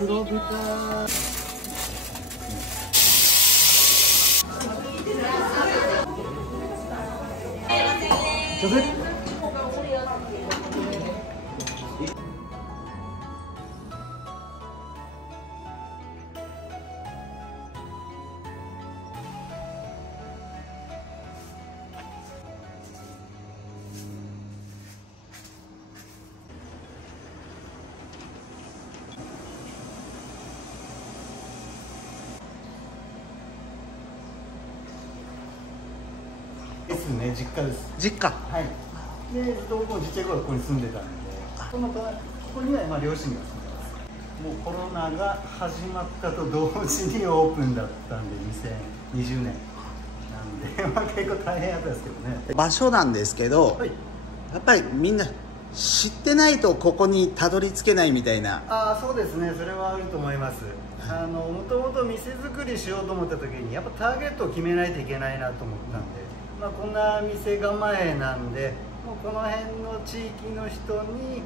黒豚。ですね、実家です。実家。はい。で、僕もちっちゃい頃ここに住んでたんで、ここには両親が住んでます。もうコロナが始まったと同時にオープンだったんで、2020年なんで、結構大変だったですけどね。場所なんですけど、はい、やっぱりみんな知ってないとここにたどり着けないみたいな。ああ、そうですね、それはあると思います。もともと店作りしようと思った時にやっぱターゲットを決めないといけないなと思ったんで、こんな店構えなんで、もうこの辺の地域の人に、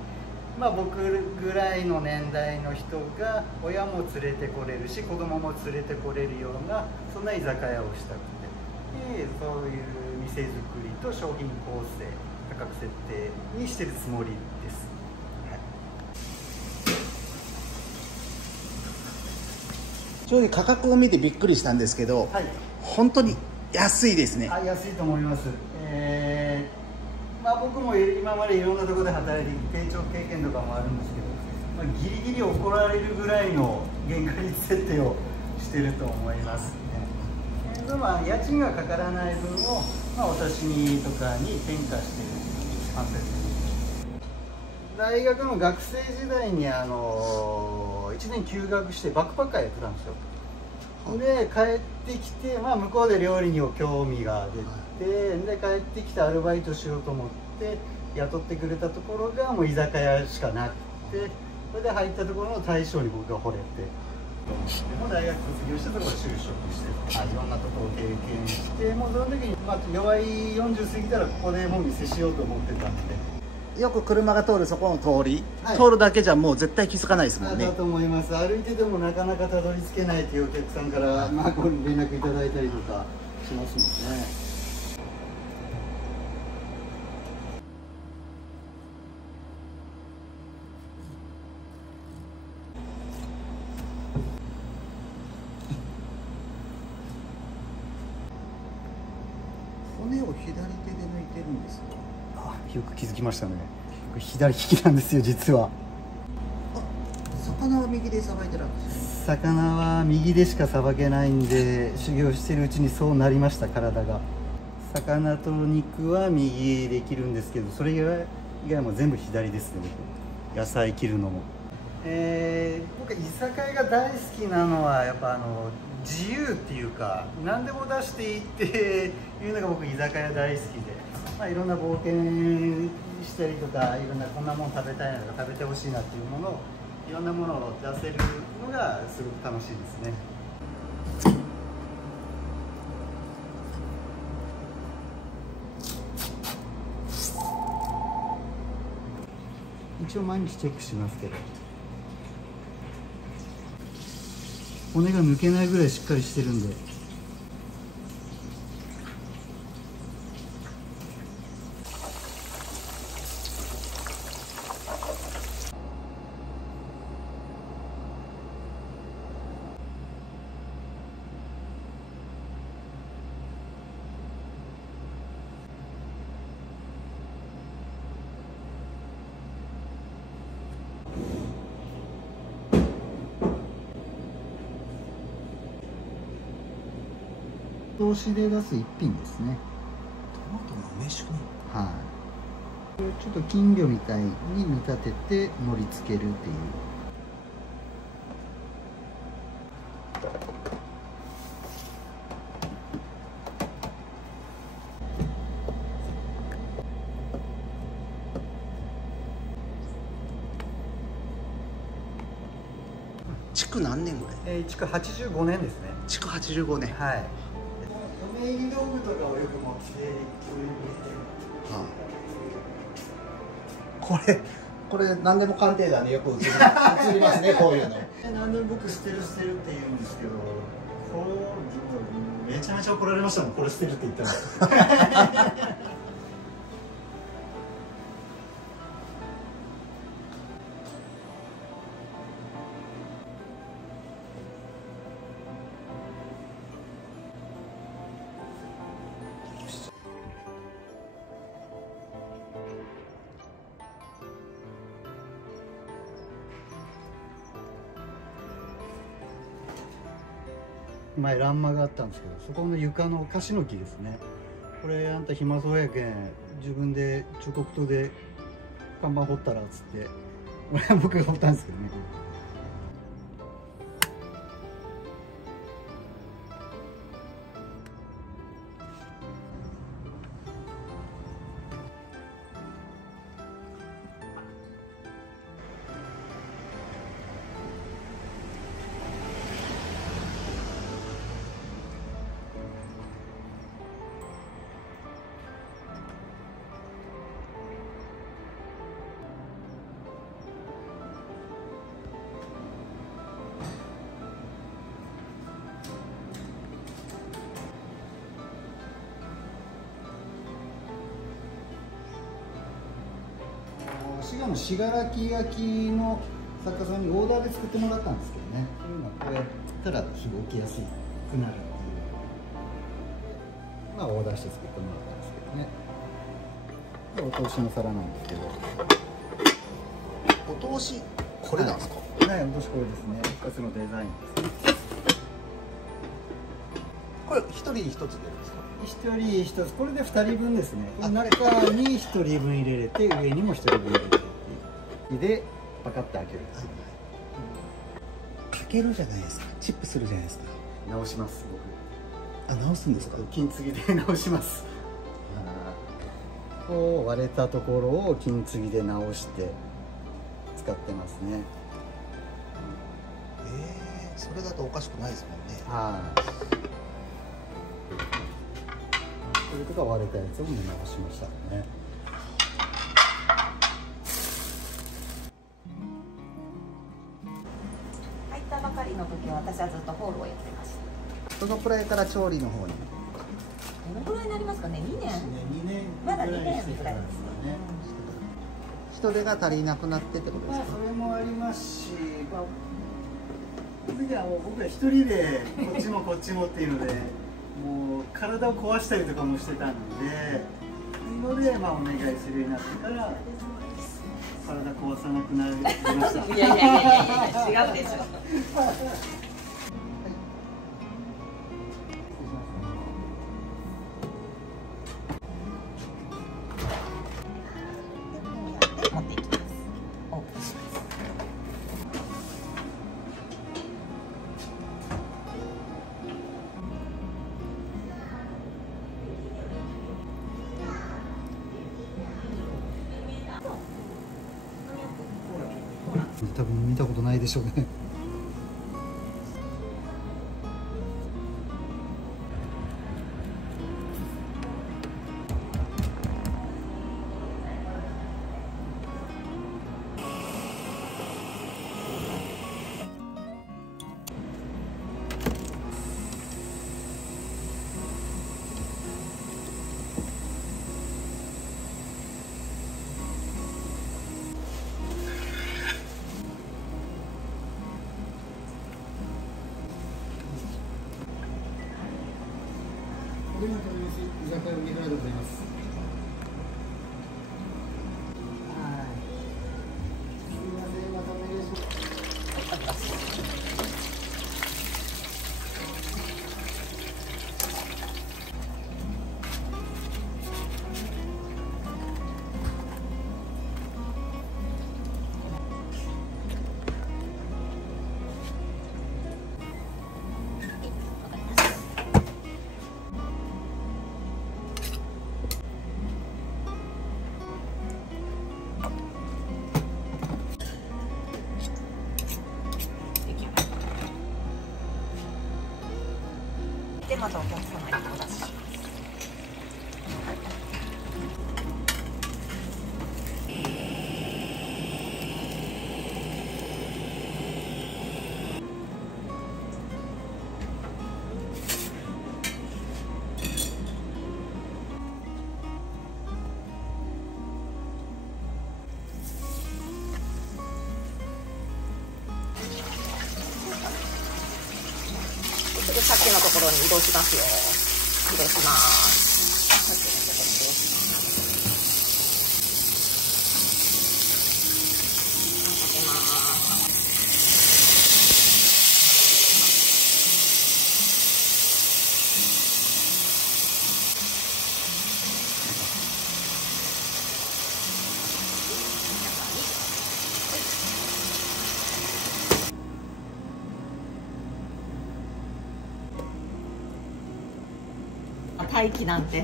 僕ぐらいの年代の人が親も連れてこれるし子供も連れてこれるような、そんな居酒屋をしたくて、でそういう店作りと商品構成、価格設定にしてるつもりです。正直価格を見てびっくりしたんですけど、はい、本当に安いですね。安いと思います。僕も今までいろんなところで働いて店長経験とかもあるんですけど、ギリギリ怒られるぐらいの原価率設定をしてると思いますね。家賃がかからない分を、お刺身とかに転嫁している感じです。大学の学生時代に1年休学してバックパッカーやってたんですよ。で帰ってきて、向こうで料理に興味が出て、で帰ってきてアルバイトしようと思って雇ってくれたところがもう居酒屋しかなくて、それで入ったところの大将に僕が惚れて、でも大学卒業したところ就職して、いろんなところを経験して、もうその時に、弱い40過ぎたらここでもう店しようと思ってたんで。よく車が通るそこの通り、はい、通るだけじゃもう絶対気づかないですもんね。だと思います。歩いててもなかなかたどり着けないというお客さんから、ご連絡いただいたりとかしますもんね。骨を左手で抜いてるんですよ。よく気づきましたね。左利きなんですよ、実は。魚は右でさばいてるんですよ。魚は右でしかさばけないんで、修行してるうちにそうなりました、体が。魚と肉は右で切るんですけど、それ以外も全部左ですね、僕。野菜切るのも。僕居酒屋が大好きなのはやっぱ自由っていうか、何でも出していいっていうのが僕居酒屋大好きで、いろんな冒険したりとか、いろんなこんなもの食べたいなとか食べてほしいなっていうものを、いろんなものを出せるのがすごく楽しいですね。一応毎日チェックしますけど、骨が抜けないぐらいしっかりしてるんで。通しで出す一品ですね。トマトの梅酒に。はい。ちょっと金魚みたいに見立てて盛り付けるっていう。築何年ぐらい？築85年ですね。築85年。はい。嫁入り道具とかをよく持ってきて、これ何でも鑑定団でよく映りますね、こういうの。何でも僕捨てるって言うんですけど、こうめちゃめちゃ怒られましたもん、これ捨てるって言ったら。前欄間があったんですけど、そこの床のカシの木ですね。これあんた暇そうやけん自分で彫刻刀で看板彫ったらっつって、これは僕が彫ったんですけどね。滋賀の信楽焼の作家さんにオーダーで作ってもらったんですけどね、そういうのはこうやったら火が起きやすくなるっていう、まあオーダーして作ってもらったんですけどね。お通しの皿なんですけど、お通しこれなんですか？はい、お通しこれですね。一つのデザインです。これ一人一つ出るんですか？一人一つ、これで2人分ですね。この中に1人分入れれて、上にも1人分入れてっていうでパカッて開ける。かけるじゃないですか、チップするじゃないですか。直しますあ、直すんですか？金継ぎで直します。こう割れたところを金継ぎで直して使ってますね。それだとおかしくないですもんね。はい。それとか割れたやつを直しましたね。入ったばかりの時は私はずっとホールをやってました。どのくらいから調理の方に？どのぐらいになりますかね。2年？2年まだ2年ぐらいですね。人手が足りなくなってってことですか？それもありますし、次はもう僕は一人でこっちもこっちもっていうので、もう体を壊したりとかもしてたんで、お願いするようになってから体壊さなくなりました。いやいやいやいや違うでしょ。持っていきます。オープンします。多分見たことないでしょうね。居酒屋海原でございます。はい。すみません、またお願いします。でまたお客様にお出しします。さっきのところに移動しますよ。移動します。さっきのところに移動します。かけます。待機なんて。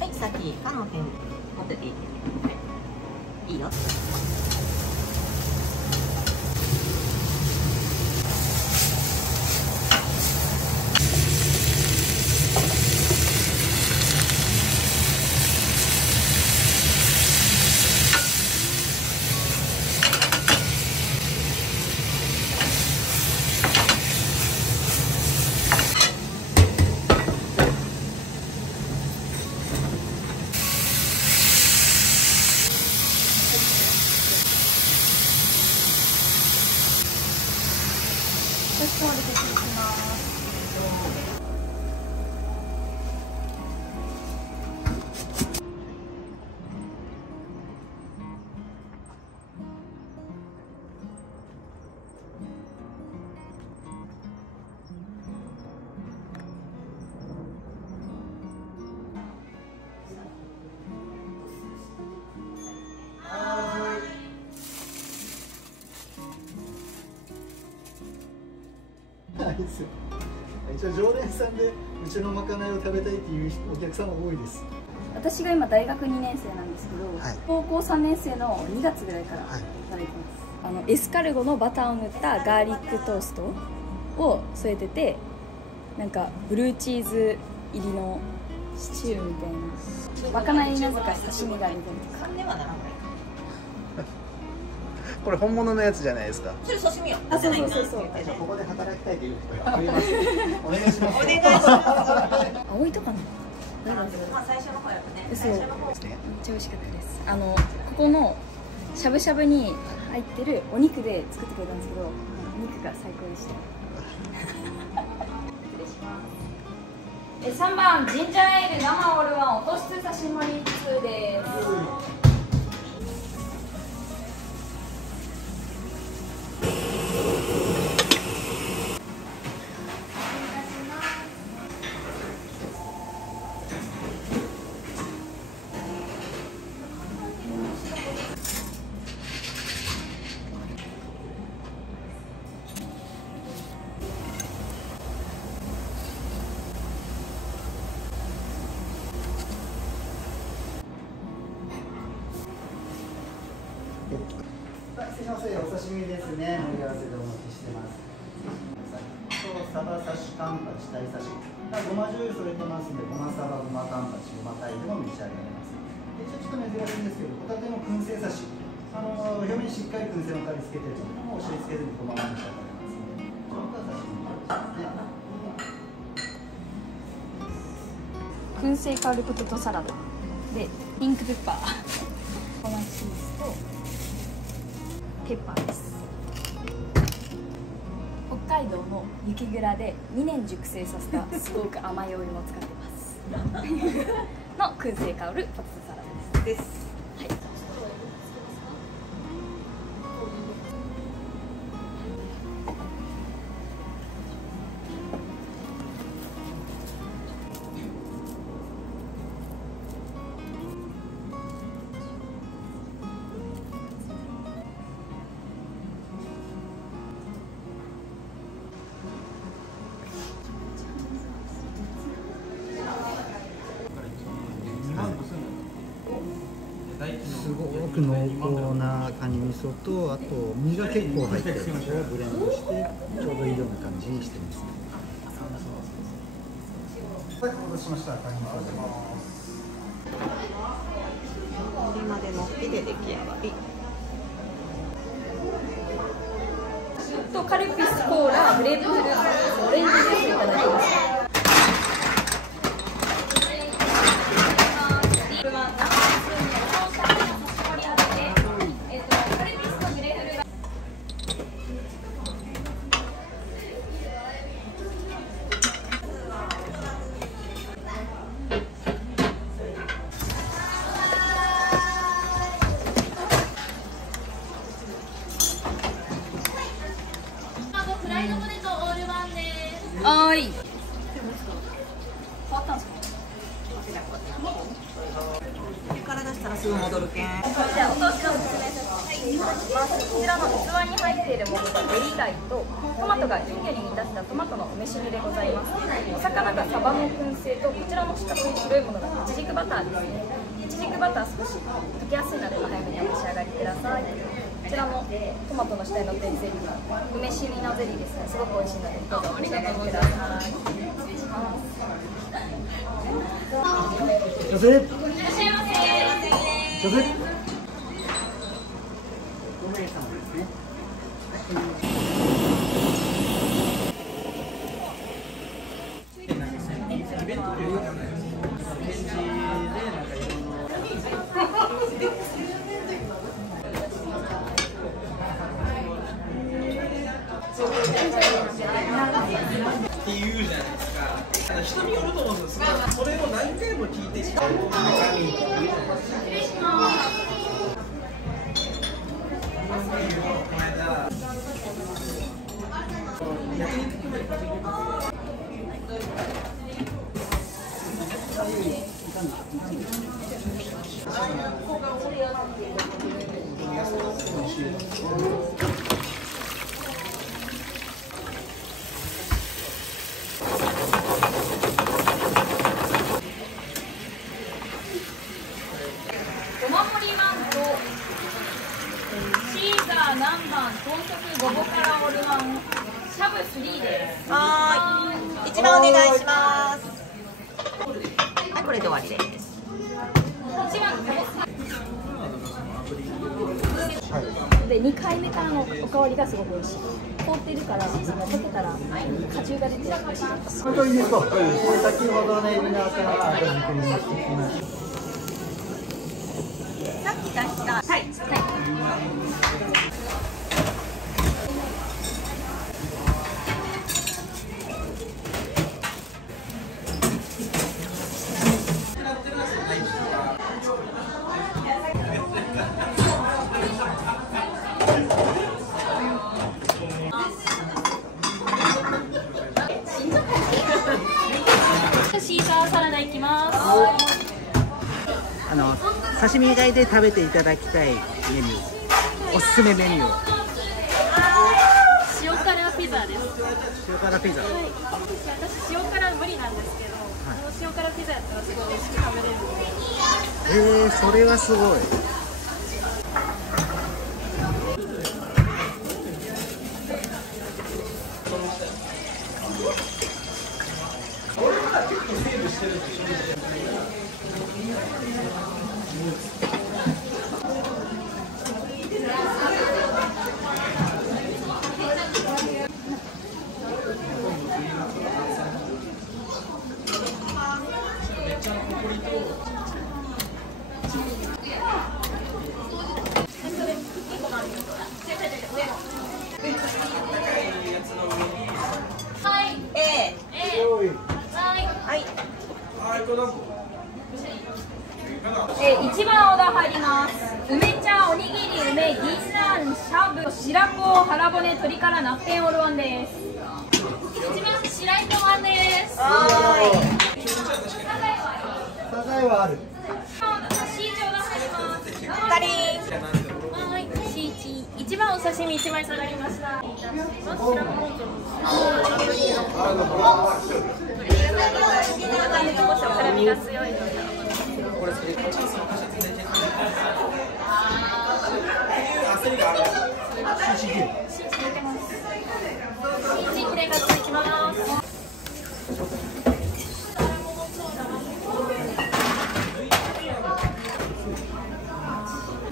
はい、さっき缶のペン持ってていい？はい、いいよ。かしこまり失礼します。一応常連さんでうちのまかないを食べたいっていうお客様多いです。私が今大学2年生なんですけど、はい、高校3年生の2月ぐらいから食べてます。エスカルゴのバターを塗ったガーリックトーストを添えてて、なんかブルーチーズ入りのシチューみたいな、まかないになぜか刺身が入れてるとか。噛んではならない。これ本物のやつじゃないですか。それ刺身よ。あ、そうそうそうそう。じゃあここで働きたいという人が増えます。お願いします。お願いします。葵とかね。まあ最初の方やっぱね。そう。めっ最初の方。ちゃ美味しかったです。ここのしゃぶしゃぶに入ってるお肉で作ってくれたんですけど、お肉が最高でした。失礼します。3番ジンジャーエール生オールワン落としつ刺し盛り2です。失礼します。お刺身ですね。盛り合わせでお持ちしてます。サバ刺しカンパチ、鯛刺し。ごま醤油添えてますんで、ごまサバ、ごまカンパチ、ごま鯛でも召し上がれます。でちょっと珍しいんですけど、ホタテの燻製刺し。表面しっかり燻製のタレつけてるのもお塩つけずにこのまま召し上がれますので、この刺身ですね。燻製香るポテトサラダでピンクペッパー、粉チーズとペッパーです。北海道の雪蔵で2年熟成させたすごく甘いオイルを使ってますの燻製香るポテトサラダです。はい、すごく濃厚なカニ味噌と、あと身が結構入ってるのをブレンドしてちょうどいいような感じにしてます。はい、お待たせしました。カニ味噌です。これまでの火で出来上がり。とカルピスコーラ、グレープフルーツ、オレンジジュースいただきます。はい。変わったんですか？から出したらすぐ戻るけん。じゃあお通しの説明させていただきます。こちらの器に入っているものがベリー貝とトマトが金魚に見立てたトマトのお召し煮でございます。お魚がサバの燻製と、こちらの四角い白いものがイチジクバターですね。イチジクバター少し溶けやすいのでお早めにお召し上がりください。こちらもトマトの下に乗っているゼリーは梅酒煮のゼリーですね。すごく美味しいのでどうぞお召し上がりください。失礼します。女性。いらっしゃいませ。女性。って言うじゃないですか。人によると思うんですけど、それを何回も聞いてしまう。お守りマンとシーザー南蛮豚足ごぼからオルマンシャブ3です。はーい。一番お願いします。はい、これで終わりです。一番で2回目からのお香りがすごく美味しい。凍ってるから溶けたら果汁が出て美味しいです。本当にいいですか。先ほどね、みんな頭から肉にしてきました。さっき出した。はい。シーザーサラダいきます。刺身以外で食べていただきたいメニュー、おすすめメニュー。塩辛ピザです。塩辛ピザ。私塩辛無理なんですけど、塩辛ピザやったらすごい美味しく食べれるので。それはすごい。1番オーダー入ります。梅茶、おにぎり、梅、銀杏、しゃぶ、白子、腹骨、鶏からナッペンオールワンです。1番白糸ワンです。サザエはある。シーチオーダー入ります。カリン。はい、シーチ。1番お刺身1枚下がりました。少しお辛みが強いので。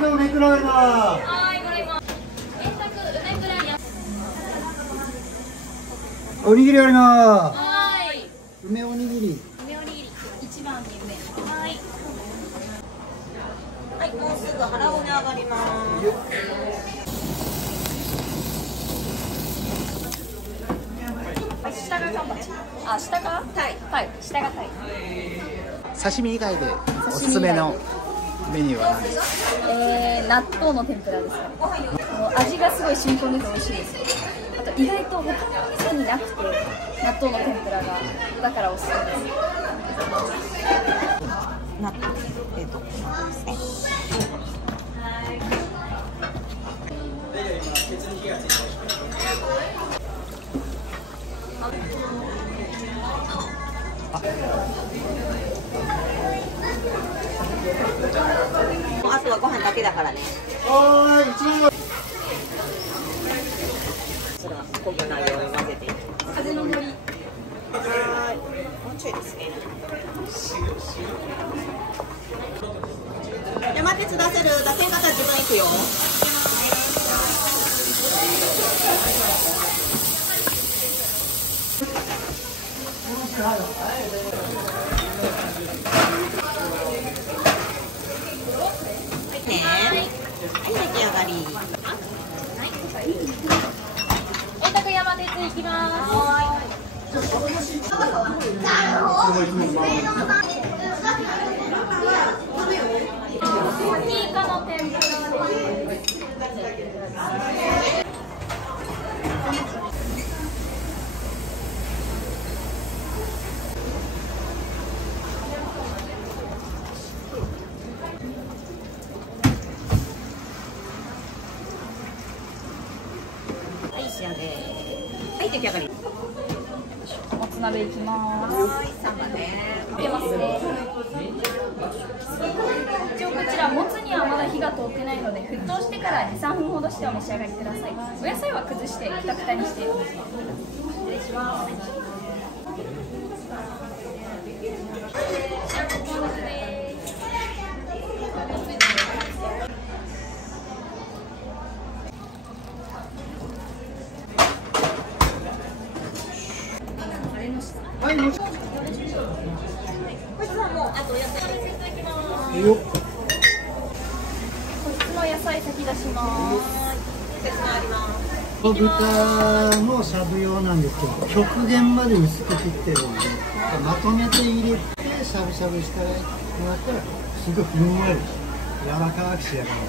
梅くらいな。はい、ございます。原作梅くらいや。おにぎりあります。はい。梅おにぎり。梅おにぎり一番に梅。はい。はい、もうすぐ腹骨上がります。下がカンパチ。あ、下がタイ。はい、下がタイ。刺身以外でおすすめのメニューは何ですか？納豆の天ぷらですかね。味がすごい染み込んでて美味しいです。あと意外と他の店になくて納豆の天ぷらがだからおすすめです。納豆ですね。あとはご飯だけだからね。はーい、1枚。それは昆布のように混ぜていきます。風の森。はい、もうちょいですね。山手出せる打線方自分行くよ。ねえ、はい、出来上がり。大田区山手行きます。イカの天ぷらです。はい、仕上げ。はい、出来上がり。もつ鍋いきます。はい、サンバね。いけますね。一応こちらもつにはまだ火が通ってないので沸騰してから2、3分ほどしてお召し上がりください。お野菜は崩してくたくたにして失礼します。はい、もう。こいつはもうあとお野菜いただきます。いいよ。こっちの野菜先出します。説明あります。豚のしゃぶ用なんですけど、極限まで薄く切ってるんで、まとめて入れてしゃぶしゃぶしたらもらったらすごいふんわり柔らかく仕上がります。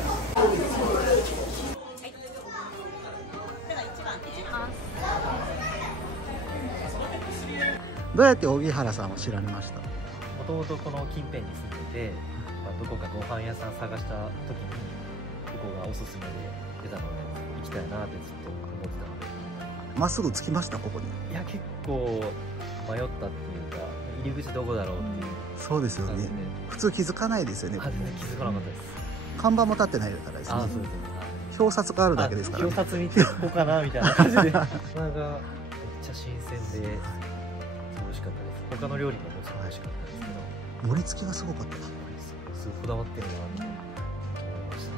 どうやって荻原さんを知られました？もともとこの近辺に住んでて、どこかご飯屋さん探した時にここがおすすめで出たので行きたいなってずっと思ってたので。まっすぐ着きました？ここに。いや、結構迷ったっていうか、入り口どこだろうっていうそうですよね。普通気づかないですよね。全然気づかなかったです。看板も立ってないからですね。あ、そうです。表札があるだけですからね。表札見てここかなみたいな感じで。なかなかめっちゃ新鮮で美味しかったです。他の料理ももちろん美味しかったですけど、盛り付けがすごかったです。すごいこだわってるなと思いました。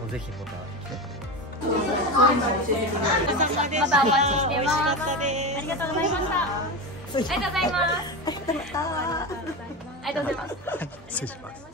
もうぜひまた行きたいと思います。またお待ちしてます。ありがとうございました。ありがとうございます。ありがとうございます。失礼します。